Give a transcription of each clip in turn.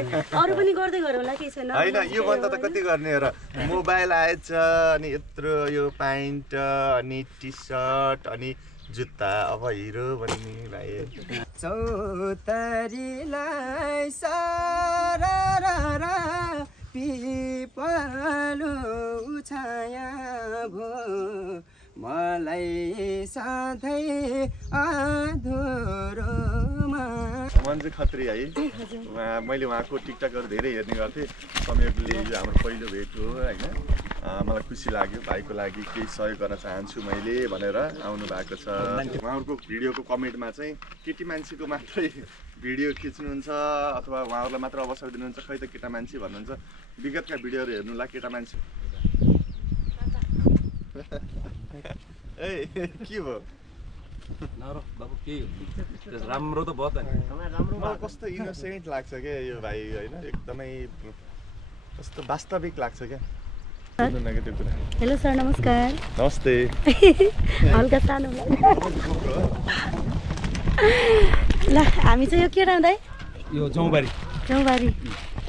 अरु पनि गर्दै गरौँ होला केही छैन हैन यो भन्दा त कति गर्ने र मोबाइल आएछ अनि यत्रो यो प्यान्ट अनि टी-शर्ट अनि जुत्ता अब हिरो भन्ने भाइ चौतारीलाई सारा पिपलो छाया भो मलाई सधैँ अधुरोमा मन चाहिँ खत्री है मैले उहाँको टिकटकहरू धेरै हेर्ने गर्थेँ संयोगले यो हाम्रो पहिलो भेट हो होइन मलाई खुसी लाग्यो भाइको लागि केही सहयोग गर्न चाहन्छु मैले भनेर आउनु भएको छ उहाँहरूको भिडियोको कमेन्टमा चाहिँ केटी मान्छेको मात्रै भिडियो खिच्नुहुन्छ अथवा उहाँहरूलाई मात्र अवसर दिनुहुन्छ खै त केटा मान्छे भन्नुहुन्छ विगतका भिडियोहरू हेर्नुलाई केटा मान्छे ए के भयो बाबु के राम्रो त भयो त नि मलाई कस्तो इनोसेन्ट लाग्छ क्या यो भाइ होइन एकदमै कस्तो वास्तविक लाग्छ क्या हेलो सर नमस्कार नमस्ते हल्का सानो ल हामी चाहिँ यो के राउँदै यो जौबारी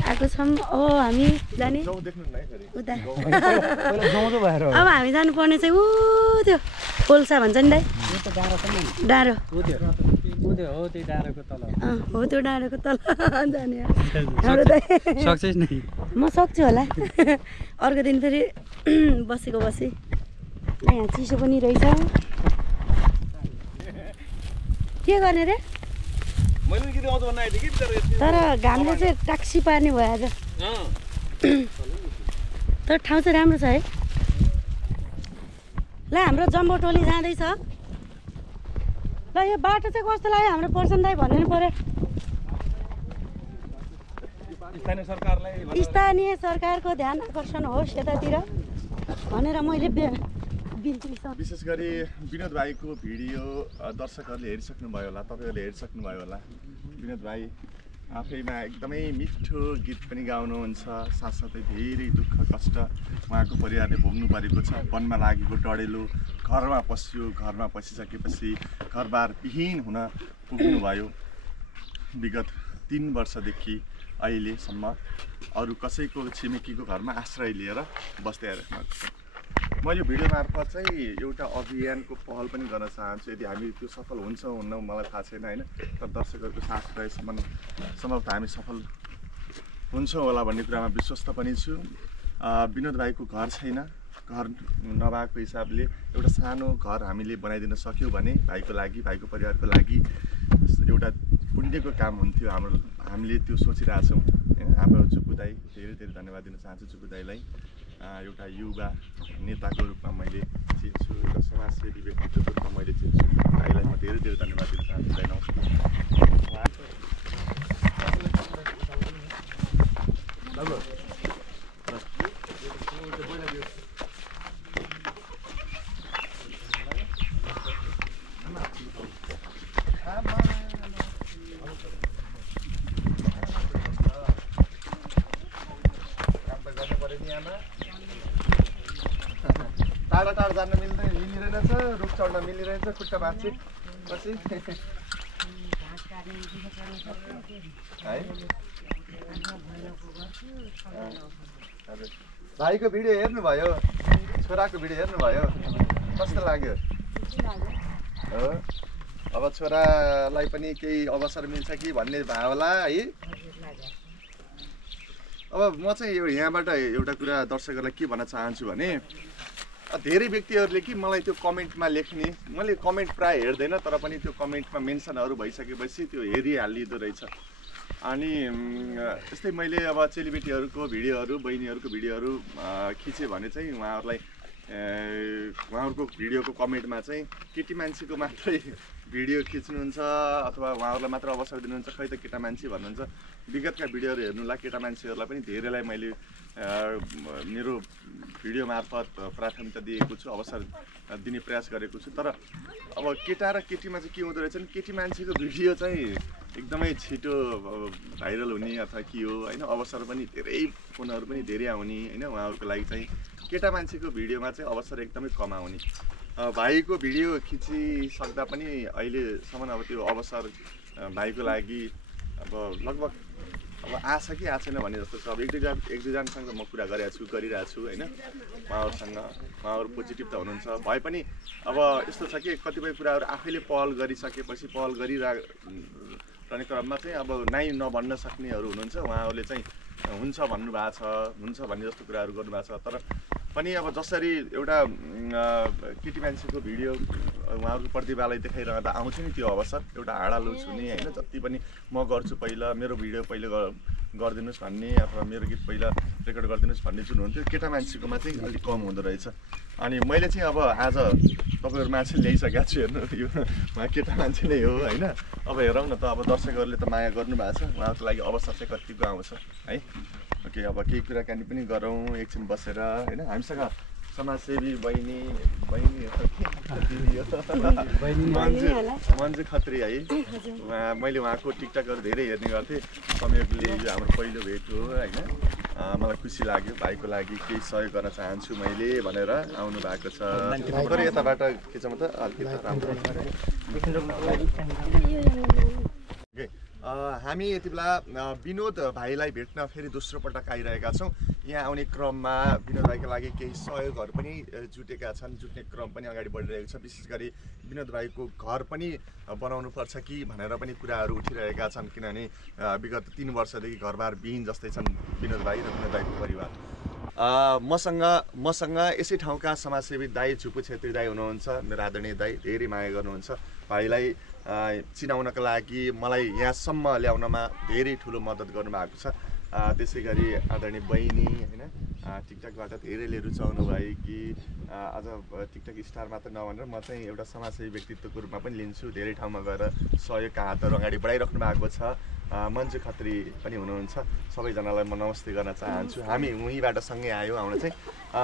आएको छौँ हामी जाने उता अब हामी जानुपर्ने चाहिँ ऊ त्यो पोल्सा भन्छ नि दाइ डाँडो हो त्यो डाँडोको तल जाने हाम्रो दाइ म सक्छु होला अर्को दिन फेरि बसेको बसेँ यहाँ चिसो पनि रहेछ के गर्ने रे तर घामले चाहिँ टाक्सी पार्ने भयो आज तर ठाउँ चाहिँ राम्रो छ है ल हाम्रो जम्बो टोली जाँदैछ ल यो बाटो चाहिँ कस्तो लाग्यो हाम्रो पर्सन दाइ भनिदिनु पर्यो स्थानीय सरकारको ध्यान आकर्षण होस् यतातिर भनेर मैले विशेष गरी विनोद भाइको भिडियो दर्शकहरूले हेरिसक्नुभयो होला तपाईँहरूले हेरिसक्नुभयो होला विनोद भाइ आफैमा एकदमै मिठो गीत पनि गाउनुहुन्छ साथसाथै धेरै दुःख कष्ट उहाँको परिवारले भोग्नु परेको छ वनमा लागेको डढेलो घरमा पस्यो घरमा पसिसकेपछि घरबार विहीन हुन पुग्नुभयो विगत 3 वर्षदेखि अहिलेसम्म अरू कसैको छिमेकीको घरमा आश्रय लिएर बस्दै आइरहेको छ म यो भिडियो मार्फत चाहिँ एउटा अभियानको पहल पनि गर्न चाहन्छु यदि हामी त्यो सफल हुन्छ हुन्न मलाई थाहा छैन होइन तर दर्शकहरूको साथ रहेसम्म सम्भवतः हामी सफल हुन्छौँ होला भन्ने कुरामा विश्वस्त पनि छु विनोद भाइको घर छैन घर नभएको हिसाबले एउटा सानो घर हामीले बनाइदिन सक्यौँ भने भाइको लागि भाइको परिवारको लागि एउटा पुण्यको काम हुन्थ्यो हामीले त्यो सोचिरहेछौँ होइन हाम्रो जुपु दाइ धेरै धेरै धन्यवाद दिन चाहन्छु जुपु दाइलाई एउटा युवा नेताको रूपमा मैले चिन्छु एउटा समाजसेवी व्यक्तित्वको रूपमा मैले चिन्छु भाइलाई म धेरै धेरै धन्यवाद दिन चाहन्छु दाइ नमस्कार टाढा टाढा जान मिलिरहेछ रुख चढ्न मिलिरहेछ खुट्टा भाँच्ची पछि है भाइको भिडियो हेर्नुभयो छोराको भिडियो हेर्नुभयो कस्तो लाग्यो हो अब छोरालाई पनि केही अवसर मिल्छ कि भन्ने भयो होला है अब म चाहिँ यहाँबाट एउटा कुरा दर्शकहरूलाई के भन्न चाहन्छु भने धेरै व्यक्तिहरूले कि मलाई त्यो कमेन्टमा लेख्ने मैले कमेन्ट प्राय हेर्दैन तर पनि त्यो कमेन्टमा मेन्सनहरू भइसकेपछि त्यो हेरिहालिँदो रहेछ अनि यस्तै मैले अब चेलीबेटीहरूको भिडियोहरू बहिनीहरूको भिडियोहरू खिचेँ भने चाहिँ उहाँहरूको भिडियोको कमेन्टमा चाहिँ केटी मान्छेको मात्रै भिडियो खिच्नुहुन्छ अथवा उहाँहरूलाई मात्र अवसर दिनुहुन्छ खै त केटा मान्छे भन्नुहुन्छ विगतका भिडियोहरू हेर्नुलाई केटा मान्छेहरूलाई पनि धेरैलाई मैले मेरो भिडियो मार्फत प्राथमिकता दिएको छु अवसर दिने प्रयास गरेको छु तर अब केटा र केटीमा चाहिँ के हुँदो रहेछ भने केटी मान्छेको भिडियो चाहिँ एकदमै छिटो भाइरल हुने अथवा के हो होइन अवसर पनि धेरै फोनहरू पनि धेरै आउने होइन उहाँहरूको लागि चाहिँ केटा मान्छेको भिडियोमा चाहिँ अवसर एकदमै कम आउने भाइको भिडियो खिचिसक्दा पनि अहिलेसम्म अब त्यो अवसर भाइको लागि अब लगभग अब आछ कि आएको छैन भन्ने जस्तो छ। अब एक दुईजनासँग म कुरा गरिरहेको छु होइन, उहाँहरू पोजिटिभ त हुनुहुन्छ भए पनि अब यस्तो छ कि कतिपय कुराहरू आफैले पहल गरिसकेपछि पहल गरिरहने क्रममा चाहिँ अब नाइ नभन्न सक्नेहरू हुनुहुन्छ, उहाँहरूले चाहिँ हुन्छ भन्नुभएको छ, हुन्छ भन्ने जस्तो कुराहरू गर्नुभएको छ। तर पनि अब जसरी एउटा केटी मान्छेको भिडियो उहाँहरूको प्रतिभालाई देखाइरहँदा आउँछ नि त्यो अवसर, एउटा हाडालु छुने होइन, जति पनि म गर्छु पहिला मेरो भिडियो पहिला गरिदिनुहोस् भन्ने अथवा मेरो गीत पहिला रेकर्ड गरिदिनुहोस् भन्ने जुन हुन्थ्यो केटा मान्छेकोमा चाहिँ अलिक कम हुँदो रहेछ। अनि मैले चाहिँ अब आज तपाईँहरूमा चाहिँ ल्याइसकेको छु, हेर्नु यो उहाँ केटा मान्छे नै हो होइन। अब हेरौँ न त, अब दर्शकहरूले त माया गर्नुभएको छ, उहाँको लागि अवसर चाहिँ कतिको आउँछ है। ओके, अब केही कुराकानी पनि गरौँ एकछिन बसेर होइन। हामीसँग समाजसेवी बहिनी मन्जु खत्री है, मैले उहाँको टिकटकहरू धेरै हेर्ने गर्थेँ। संयोगले यो हाम्रो पहिलो भेट हो होइन, मलाई खुसी लाग्यो, भाइको लागि केही सहयोग गर्न चाहन्छु मैले भनेर आउनु भएको छ। तर यताबाट के छ म त अलिकति राम्रो। हामी यति बेला विनोद भाइलाई भेट्न फेरि दोस्रो पटक आइरहेका छौँ। यहाँ आउने क्रममा विनोद भाइको लागि केही सहयोगहरू पनि जुट्ने क्रम पनि अगाडि बढिरहेको छ। विशेष गरी विनोद भाइको घर पनि बनाउनुपर्छ कि भनेर पनि कुराहरू उठिरहेका छन्, किनभने विगत 3 वर्षदेखि घरबार विहीन जस्तै छन् विनोद भाइ र विनोद भाइको परिवार। मसँग यसै ठाउँका समाजसेवी दाई झुपु छेत्री दाई हुनुहुन्छ, मेरो आदरणीय दाई, धेरै माया गर्नुहुन्छ। भाइलाई चिनाउनका लागि मलाई यहाँसम्म ल्याउनमा धेरै ठुलो मद्दत गर्नुभएको छ। त्यसै गरी आदरणीय बहिनी होइन, टिकटकबाट धेरैले रुचाउनु भयो कि अझ टिकटक स्टार मात्र नभनेर म चाहिँ एउटा समाजसेवी व्यक्तित्वको रूपमा पनि लिन्छु, धेरै ठाउँमा गएर सहयोगका हातहरू अगाडि बढाइराख्नु भएको छ। मन्जु खत्री पनि हुनुहुन्छ, सबैजनालाई म नमस्ते गर्न चाहन्छु। हामी उहीँबाट सँगै आउन चाहिँ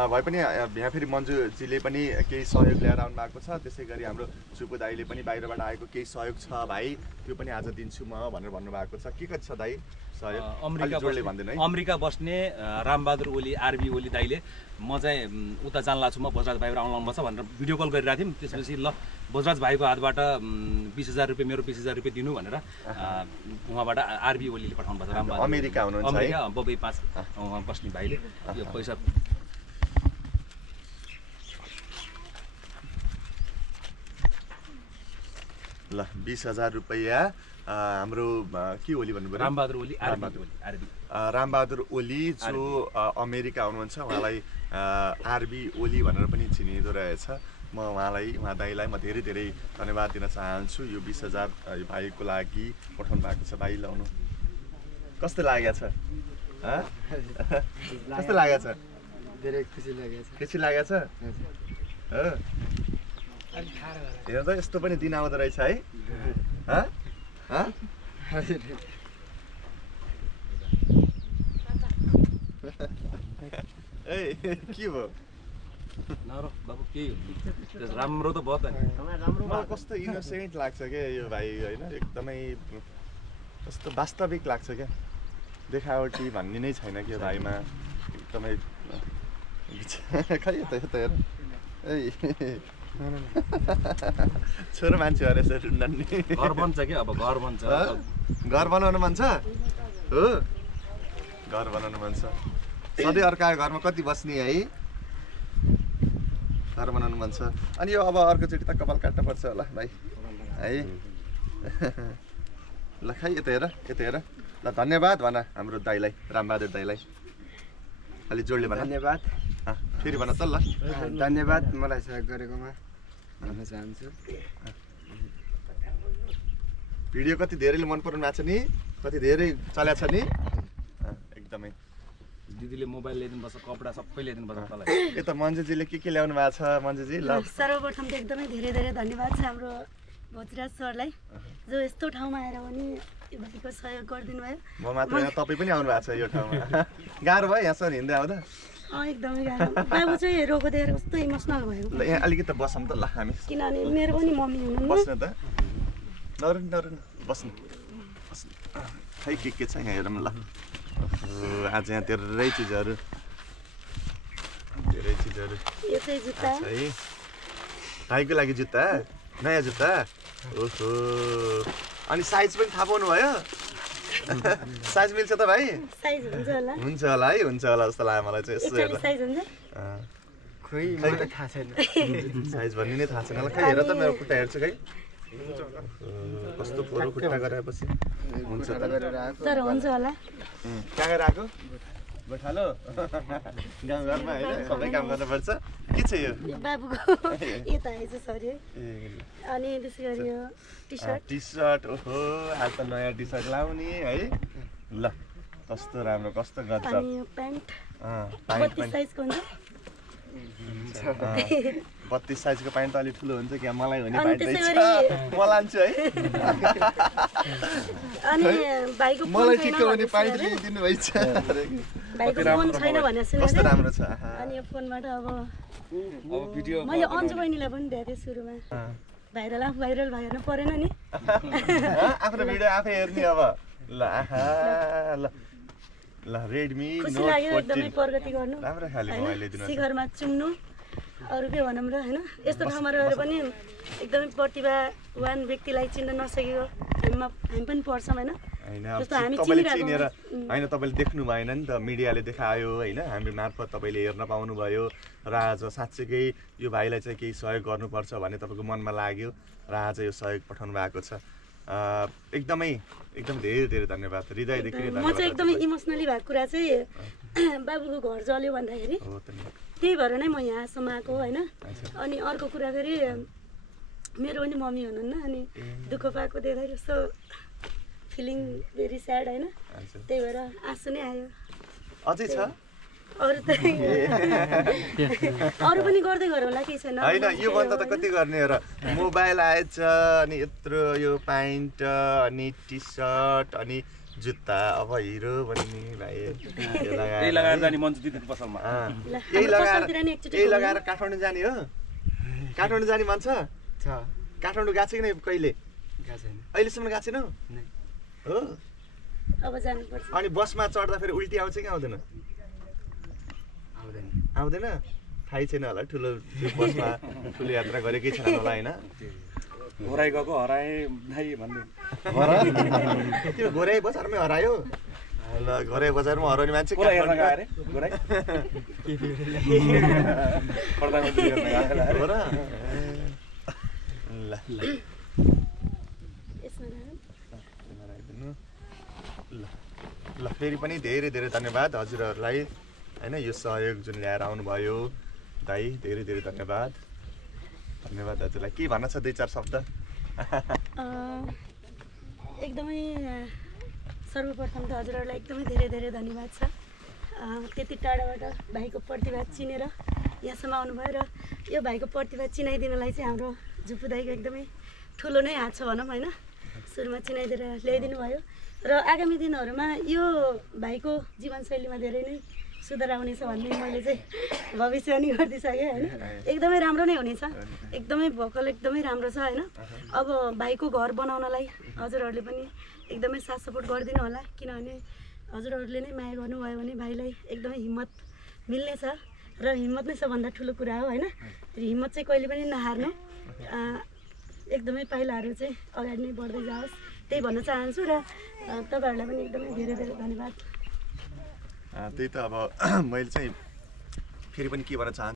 भए पनि यहाँ फेरि मन्जुजीले पनि केही सहयोग ल्याएर आउनु भएको छ। त्यसै गरी हाम्रो सुपु दाईले पनि बाहिरबाट आएको केही सहयोग छ भाइ, त्यो पनि आज दिन्छु म भनेर भन्नुभएको छ। के कति छ दाई सहयोग? अमेरिका बस्ने रामबहादुर ओली आरबी ओली दाईले म चाहिँ उता जानला छु, म बजराज भाइबाट आउनुपर्छ भनेर भिडियो कल गरिरहेको थियौँ। त्यसपछि ल बजराज भाइको हातबाट 20,000 रुपियाँ मेरो 20,000 रुपियाँ दिनु भनेर उहाँबाट आरबी ओलीले पठाउनु भएको छ। रामबहादुर अमेरिका हुनुहुन्छ, अमेरिका बबई 5 उहाँ बस्ने भाइले यो पैसा ल 20,000 रुपियाँ हाम्रो के ओली भन्नुभयो? रामबहादुर ओली रामबहादुर ओली जो अमेरिका हुनुहुन्छ, उहाँलाई आरबी ओली भनेर पनि चिनिँदो रहेछ। म उहाँ दाईलाई म धेरै धेरै धन्यवाद दिन चाहन्छु। यो 20,000 भाइको लागि पठाउनु भएको छ। भाइ लाउनु कस्तो लागेको छ? कस्तो लागेको छ? धेरै खुसी लागेको छ। खुसी लागेको छ हो? हेर त यस्तो पनि दिन आउँदो रहेछ है। ए के भयो? नरो बाबु के राम्रो त भयो त नि। मलाई कस्तो इनोसेन्ट लाग्छ क्या यो भाइ होइन, एकदमै कस्तो वास्तविक लाग्छ क्या, देखावटी भन्ने नै छैन क्या भाइमा, एकदमै खै त हेर छोरो मान्छे हो रहेछ रुन्डन्ने। घर बन्छ क्या, अब घर बन्छ, घर बनाउनु मन छ हो, घर बनाउनु मन छ। सधैँ अर्काको घरमा कति बस्ने है, घर बनाउनु मन छ। अनि यो अब अर्कोचोटि त कपाल काट्नु पर्छ होला भाइ है। ल खै यता हेर ल, धन्यवाद भन हाम्रो दाइलाई, रामबहादुर दाइलाई, अलि जोडले भन। धन्यवाद फेरि भन त ल। धन्यवाद मलाई सहयोग गरेकोमा भन्न चाहन्छु। भिडियो कति धेरैले मन पराउनु भएको छ नि, कति धेरै चलेको छ नि एकदमै। दिदीले मोबाइल ल्याइदिनुपर्छ, कपडा सबै ल्याइदिनुपर्छ तँलाई। यता मन्जुजीले के ल्याउनु भएको छ? मन्जुजी ल सर्वप्रथम त एकदमै धेरै धेरै धन्यवाद छ हाम्रो भोजराज सरलाई, जो यस्तो ठाउँमा आएर पनि यो भाइको सहयोग गरिदिनु भयो। म मात्र यहाँ, तपाईँ पनि आउनु भएको छ यो ठाउँमा। गाह्रो भयो यहाँसम्म हिँड्दै आउँदा? एकदमै गाह्रो। बाबु चाहिँ रोको देखेर कस्तो इमोसनल भयो। ल यहाँ अलिकति बसौँ त ल हामी, किनभने मेरो पनि मम्मी हुनुहुन्न। बस्नु त, नरुन बस्नु। खै के छ यहाँ हेरौँ ल। आज यहाँ धेरै चिजहरू यो चाहिँ जुत्ता है, भाइको लागि जुत्ता, नयाँ जुत्ता। ओहो, अनि साइज पनि थाहा पाउनु भयो? साइज मिल्छ त भाइ? साइज हुन्छ होला हुन्छ होला है, हुन्छ होला जस्तो लाग्यो मलाई चाहिँ। यसो 41 साइज हुन्छ खोइ मलाई थाहा छैन साइज भन्ने नै थाहा छैन। खै हेर त मेरो खुट्टा हेर्छु खै कस्तो पोरो खुट्टा गराएपछि हुन्छ त। तर हुन्छ होला। कहाँ गएर आएको? गोठालो गाउँघरमा होइन सबै काम गर्नुपर्छ। के छ यो? बाबुको यता आएछ सरी है। अनि त्यसै गरी यो टी सर्ट ओहो आज त नयाँ टी सर्ट लाउने है। ल कस्तो राम्रो कस्तो गजब। अनि यो प्यान्ट 32 साइजको हुन्छ। 32 साइजको प्यान्ट त अलिक ठुलो हुन्छ क्या मलाई हुने अनि प्यान्ट त्यसै छ गरी म लान्छु है। अनि भाइको मलाई ठिक्क हुने प्यान्ट ल्याइदिनु भएछ। भाइको फोन छैन भने कस्तो राम्रो छ। अनि यो फोनबाट अब भिडियो मैले अन्जु बहिनीलाई पनि दिएको थिएँ सुरुमा। भाइरल भाइरल हेर्नु परेन नि। आफ्नो भिडियो आफै हेर्ने अब। ल आहा ल ल रेडमी खुसी नोट लाग्यो 14 एकदमै प्रगति गर्नु राम्रो खाले मोबाइल ल्याइदिनु होइन शिखरमा चुम्नु अरू के भनौँ र होइन यस्तो ठाउँमा रहेर पनि एकदमै प्रतिभावान व्यक्तिलाई चिन्न नसकेको हामी पनि पढ्छौँ होइन जस्तो हामी चिनेर चिनिरहेको होइन तपाईँले देख्नु भएन नि त मिडियाले देखायो होइन हामी मार्फत तपाईँले हेर्न पाउनुभयो र आज साँच्चैकै यो भाइलाई चाहिँ केही सहयोग गर्नुपर्छ भन्ने तपाईँको मनमा लाग्यो र आज यो सहयोग पठाउनु भएको छ। एकदमै धेरै धेरै धन्यवाद हृदयदेखि म चाहिँ एकदमै इमोसनली भएको कुरा चाहिँ बाबुको घर जल्यो भन्दाखेरि त्यही भएर नै म यहाँसम्म आएको होइन। अनि अर्को कुरा फेरि मेरो पनि मम्मी हुनुहुन्न अनि दुःख पाएको देख्दा जस्तो फिलिङ भेरी स्याड होइन त्यही भएर आँसु नै आयो। अझै छ अरू त अरू पनि गर्दै गरौँ होला केही छैन होइन यो भन्दा त कति गर्ने र मोबाइल आएछ अनि यत्रो यो प्यान्ट अनि टी सर्ट अनि जुत्ता अब हिरो भन्ने भाइ यही लगाएर जाने मन्जु दिदीको पसलमा यही लगाएर काठमाडौँ जाने हो? काठमाडौँ जाने मन छ? काठमाडौँ गएको छैन कहिले? अहिलेसम्म गएको छैनौ हो? अब जानुपर्छ। अनि बसमा चढ्दा फेरि उल्टी आउँछ कि आउँदैन? आउँदैन थाहै छैन होला ठुलो बसमा ठुलो यात्रा गरेकै छैन होला होइन। घोराइ गएको हराए भाइ भन्ने त्यो घोराइ बजारमै हरायो। ल घोराइ बजारमा हराउने मान्छे ल ल फेरि पनि धेरै धेरै धन्यवाद हजुरहरूलाई होइन यो सहयोग जुन ल्याएर आउनुभयो दाइ धेरै धेरै धन्यवाद। धन्यवाद हजुरलाई। के भन्न छ 2-4 शब्द? एकदमै सर्वप्रथम त हजुरहरूलाई एकदमै धेरै धेरै धन्यवाद छ। त्यति टाढाबाट भाइको प्रतिभा चिनेर यहाँसम्म आउनुभयो र यो भाइको प्रतिभा चिनाइदिनलाई चाहिँ हाम्रो झुपु दाइको एकदमै ठुलो नै हात छ भनौँ होइन। सुरुमा चिनाइदिएर ल्याइदिनु भयो र आगामी दिनहरूमा यो भाइको जीवनशैलीमा धेरै नै सुधार आउनेछ भन्ने मैले चाहिँ भविष्यवाणी गरिदिइसकेँ होइन। एकदमै राम्रो नै हुनेछ एकदमै भोकल एकदमै राम्रो छ होइन। अब भाइको घर बनाउनलाई हजुरहरूले पनि एकदमै साथ सपोर्ट गरिदिनु होला किनभने हजुरहरूले नै माया गर्नुभयो भने भाइलाई एकदमै हिम्मत मिल्नेछ र हिम्मत नै सबभन्दा ठुलो कुरा हो होइन। हिम्मत चाहिँ कहिले पनि नहार्नु एकदमै पाइलाहरू चाहिँ अगाडि नै बढ्दै जाओस् त्यही भन्न चाहन्छु र तपाईँहरूलाई पनि एकदमै धेरै धेरै धन्यवाद। त्यही त अब मैले चाहिँ फेरि पनि के भन्न चाहन्छु